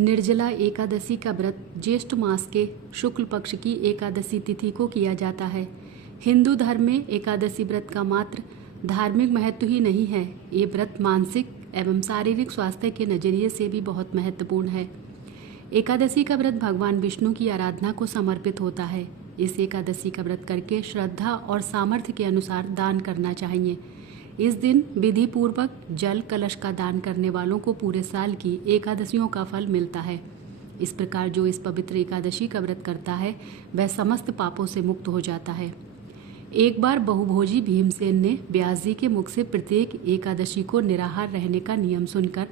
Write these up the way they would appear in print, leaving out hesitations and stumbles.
निर्जला एकादशी का व्रत ज्येष्ठ मास के शुक्ल पक्ष की एकादशी तिथि को किया जाता है। हिंदू धर्म में एकादशी व्रत का मात्र धार्मिक महत्व ही नहीं है, ये व्रत मानसिक एवं शारीरिक स्वास्थ्य के नजरिए से भी बहुत महत्वपूर्ण है। एकादशी का व्रत भगवान विष्णु की आराधना को समर्पित होता है। इस एकादशी का व्रत करके श्रद्धा और सामर्थ्य के अनुसार दान करना चाहिए। इस दिन विधि पूर्वक जल कलश का दान करने वालों को पूरे साल की एकादशियों का फल मिलता है। इस प्रकार जो इस पवित्र एकादशी का व्रत करता है वह समस्त पापों से मुक्त हो जाता है। एक बार बहुभोजी भीमसेन ने व्यास जी के मुख से प्रत्येक एकादशी को निराहार रहने का नियम सुनकर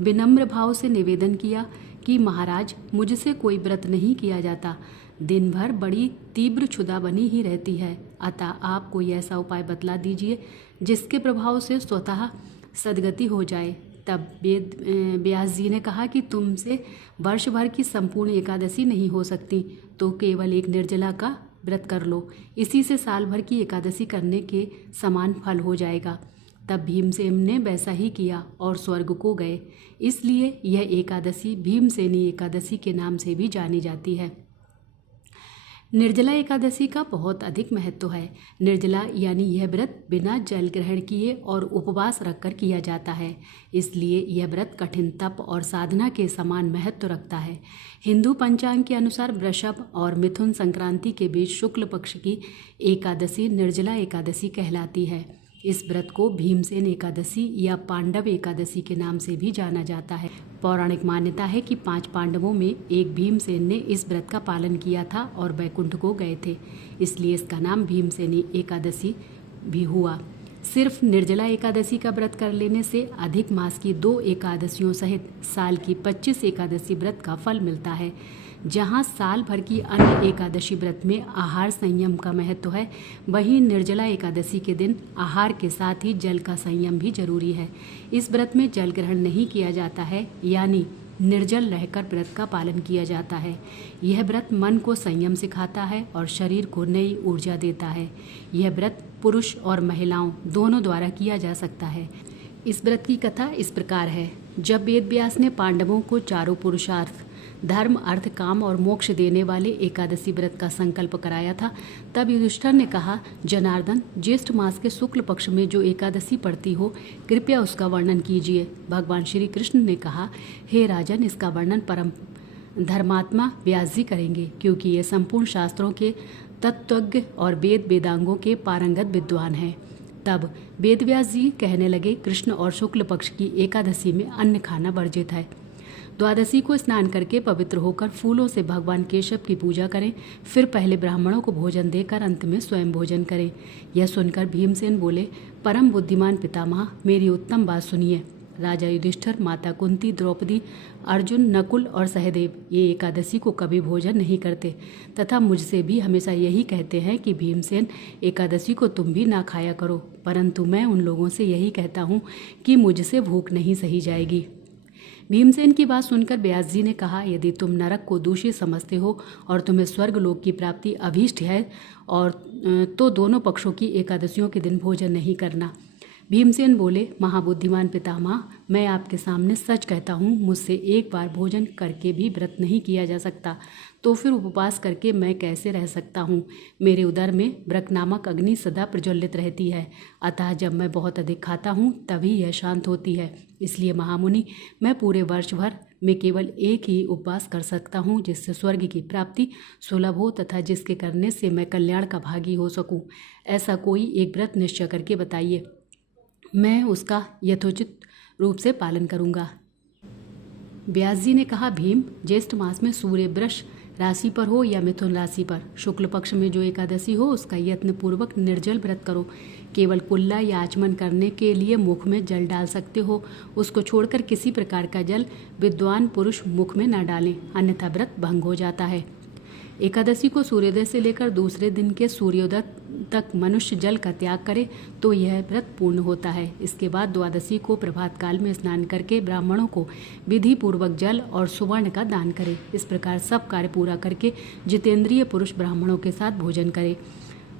विनम्र भाव से निवेदन किया कि महाराज, मुझसे कोई व्रत नहीं किया जाता, दिन भर बड़ी तीव्र क्षुधा बनी ही रहती है, अतः आप कोई ऐसा उपाय बतला दीजिए जिसके प्रभाव से स्वतः सद्गति हो जाए। तब व्यास जी ने कहा कि तुमसे वर्ष भर की संपूर्ण एकादशी नहीं हो सकती, तो केवल एक निर्जला का व्रत कर लो, इसी से साल भर की एकादशी करने के समान फल हो जाएगा। तब भीमसेन ने वैसा ही किया और स्वर्ग को गए। इसलिए यह एकादशी भीमसेनी एकादशी के नाम से भी जानी जाती है। निर्जला एकादशी का बहुत अधिक महत्व है। निर्जला यानी यह व्रत बिना जल ग्रहण किए और उपवास रखकर किया जाता है, इसलिए यह व्रत कठिन तप और साधना के समान महत्व रखता है। हिंदू पंचांग के अनुसार वृषभ और मिथुन संक्रांति के बीच शुक्ल पक्ष की एकादशी निर्जला एकादशी कहलाती है। इस व्रत को भीमसेन एकादशी या पांडव एकादशी के नाम से भी जाना जाता है। पौराणिक मान्यता है कि 5 पांडवों में एक भीमसेन ने इस व्रत का पालन किया था और वैकुंठ को गए थे, इसलिए इसका नाम भीमसेनी एकादशी भी हुआ। सिर्फ निर्जला एकादशी का व्रत कर लेने से अधिक मास की 2 एकादशियों सहित साल की 25 एकादशी व्रत का फल मिलता है। जहाँ साल भर की अन्य एकादशी व्रत में आहार संयम का महत्व है, वहीं निर्जला एकादशी के दिन आहार के साथ ही जल का संयम भी जरूरी है। इस व्रत में जल ग्रहण नहीं किया जाता है, यानी निर्जल रहकर व्रत का पालन किया जाता है। यह व्रत मन को संयम सिखाता है और शरीर को नई ऊर्जा देता है। यह व्रत पुरुष और महिलाओं दोनों द्वारा किया जा सकता है। इस व्रत की कथा इस प्रकार है। जब वेद व्यास ने पांडवों को चारों पुरुषार्थ धर्म, अर्थ, काम और मोक्ष देने वाले एकादशी व्रत का संकल्प कराया था, तब युधिष्ठिर ने कहा, जनार्दन, ज्येष्ठ मास के शुक्ल पक्ष में जो एकादशी पड़ती हो, कृपया उसका वर्णन कीजिए। भगवान श्री कृष्ण ने कहा, हे राजन, इसका वर्णन परम धर्मात्मा व्यास जी करेंगे, क्योंकि ये संपूर्ण शास्त्रों के तत्वज्ञ और वेद वेदांगों के पारंगत विद्वान हैं। तब वेद व्यास जी कहने लगे, कृष्ण और शुक्ल पक्ष की एकादशी में अन्न खाना वर्जित है। द्वादशी को स्नान करके पवित्र होकर फूलों से भगवान केशव की पूजा करें, फिर पहले ब्राह्मणों को भोजन देकर अंत में स्वयं भोजन करें। यह सुनकर भीमसेन बोले, परम बुद्धिमान पितामह, मेरी उत्तम बात सुनिए। राजा युधिष्ठिर, माता कुंती, द्रौपदी, अर्जुन, नकुल और सहदेव ये एकादशी को कभी भोजन नहीं करते तथा मुझसे भी हमेशा यही कहते हैं कि भीमसेन, एकादशी को तुम भी ना खाया करो, परंतु मैं उन लोगों से यही कहता हूँ कि मुझसे भूख नहीं सही जाएगी। भीमसेन की बात सुनकर व्यास जी ने कहा, यदि तुम नरक को दूषित समझते हो और तुम्हें स्वर्ग लोक की प्राप्ति अभीष्ट है और तो दोनों पक्षों की एकादशियों के दिन भोजन नहीं करना। भीमसेन बोले, महाबुद्धिमान पितामह, मैं आपके सामने सच कहता हूँ, मुझसे एक बार भोजन करके भी व्रत नहीं किया जा सकता, तो फिर उपवास करके मैं कैसे रह सकता हूँ। मेरे उदर में व्रक नामक अग्नि सदा प्रज्वलित रहती है, अतः जब मैं बहुत अधिक खाता हूँ तभी यह शांत होती है। इसलिए महामुनि, मैं पूरे वर्ष भर में केवल एक ही उपवास कर सकता हूँ, जिससे स्वर्ग की प्राप्ति सुलभ हो तथा जिसके करने से मैं कल्याण का भागी हो सकूँ। ऐसा कोई एक व्रत निश्चय करके बताइए, मैं उसका यथोचित रूप से पालन करूँगा। व्यास जी ने कहा, भीम, ज्येष्ठ मास में सूर्य वृष राशि पर हो या मिथुन राशि पर शुक्ल पक्ष में जो एकादशी हो, उसका यत्न पूर्वक निर्जल व्रत करो। केवल कुल्ला या आचमन करने के लिए मुख में जल डाल सकते हो, उसको छोड़कर किसी प्रकार का जल विद्वान पुरुष मुख में न डालें, अन्यथा व्रत भंग हो जाता है। एकादशी को सूर्योदय से लेकर दूसरे दिन के सूर्योदय तक मनुष्य जल का त्याग करे तो यह व्रत पूर्ण होता है। इसके बाद द्वादशी को प्रभात काल में स्नान करके ब्राह्मणों को विधि पूर्वक जल और सुवर्ण का दान करे। इस प्रकार सब कार्य पूरा करके जितेंद्रिय पुरुष ब्राह्मणों के साथ भोजन करे।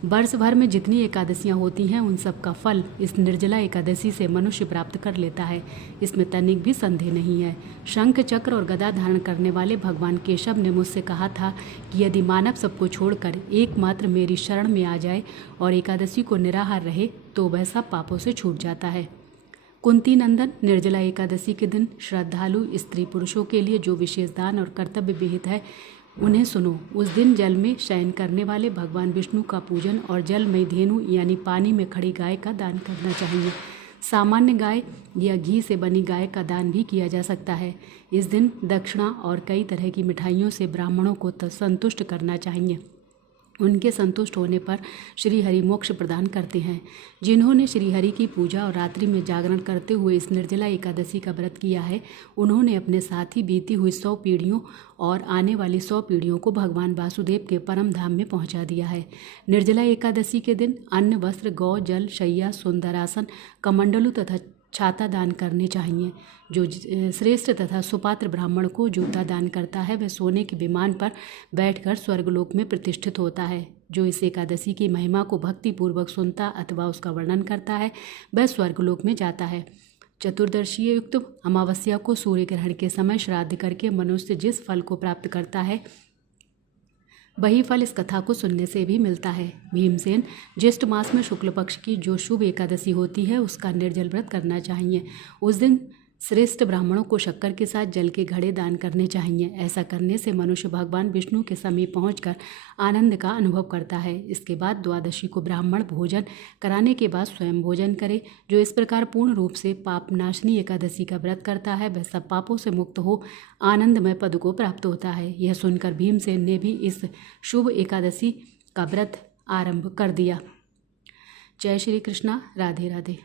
वर्ष भर में जितनी एकादशियां होती हैं उन सब का फल इस निर्जला एकादशी से मनुष्य प्राप्त कर लेता है, इसमें तनिक भी संदेह नहीं है। शंख चक्र और गदा धारण करने वाले भगवान केशव ने मुझसे कहा था कि यदि मानव सबको छोड़कर एकमात्र मेरी शरण में आ जाए और एकादशी को निराहार रहे तो वह सब पापों से छूट जाता है। कुंती नंदन, निर्जला एकादशी के दिन श्रद्धालु स्त्री पुरुषों के लिए जो विशेष दान और कर्तव्य विहित है उन्हें सुनो। उस दिन जल में शयन करने वाले भगवान विष्णु का पूजन और जल में धेनु यानी पानी में खड़ी गाय का दान करना चाहिए। सामान्य गाय या घी से बनी गाय का दान भी किया जा सकता है। इस दिन दक्षिणा और कई तरह की मिठाइयों से ब्राह्मणों को संतुष्ट करना चाहिए। उनके संतुष्ट होने पर श्री हरि मोक्ष प्रदान करते हैं। जिन्होंने श्री हरि की पूजा और रात्रि में जागरण करते हुए इस निर्जला एकादशी का व्रत किया है, उन्होंने अपने साथ ही बीती हुई 100 पीढ़ियों और आने वाली 100 पीढ़ियों को भगवान वासुदेव के परम धाम में पहुंचा दिया है। निर्जला एकादशी के दिन अन्न, वस्त्र, गौ, जल, शैया, सुंदरासन, कमंडलू तथा छाता दान करने चाहिए। जो श्रेष्ठ तथा सुपात्र ब्राह्मण को जूता दान करता है वह सोने के विमान पर बैठकर स्वर्गलोक में प्रतिष्ठित होता है। जो इस एकादशी की महिमा को भक्तिपूर्वक सुनता अथवा उसका वर्णन करता है वह स्वर्गलोक में जाता है। चतुर्दशी युक्त अमावस्या को सूर्य ग्रहण के समय श्राद्ध करके मनुष्य जिस फल को प्राप्त करता है वही फल इस कथा को सुनने से भी मिलता है। भीमसेन, ज्येष्ठ मास में शुक्ल पक्ष की जो शुभ एकादशी होती है उसका निर्जल व्रत करना चाहिए। उस दिन श्रेष्ठ ब्राह्मणों को शक्कर के साथ जल के घड़े दान करने चाहिए। ऐसा करने से मनुष्य भगवान विष्णु के समीप पहुंचकर आनंद का अनुभव करता है। इसके बाद द्वादशी को ब्राह्मण भोजन कराने के बाद स्वयं भोजन करे। जो इस प्रकार पूर्ण रूप से पाप नाशनी एकादशी का व्रत करता है वह सब पापों से मुक्त हो आनंदमय पद को प्राप्त होता है। यह सुनकर भीमसेन ने भी इस शुभ एकादशी का व्रत आरंभ कर दिया। जय श्री कृष्णा। राधे राधे।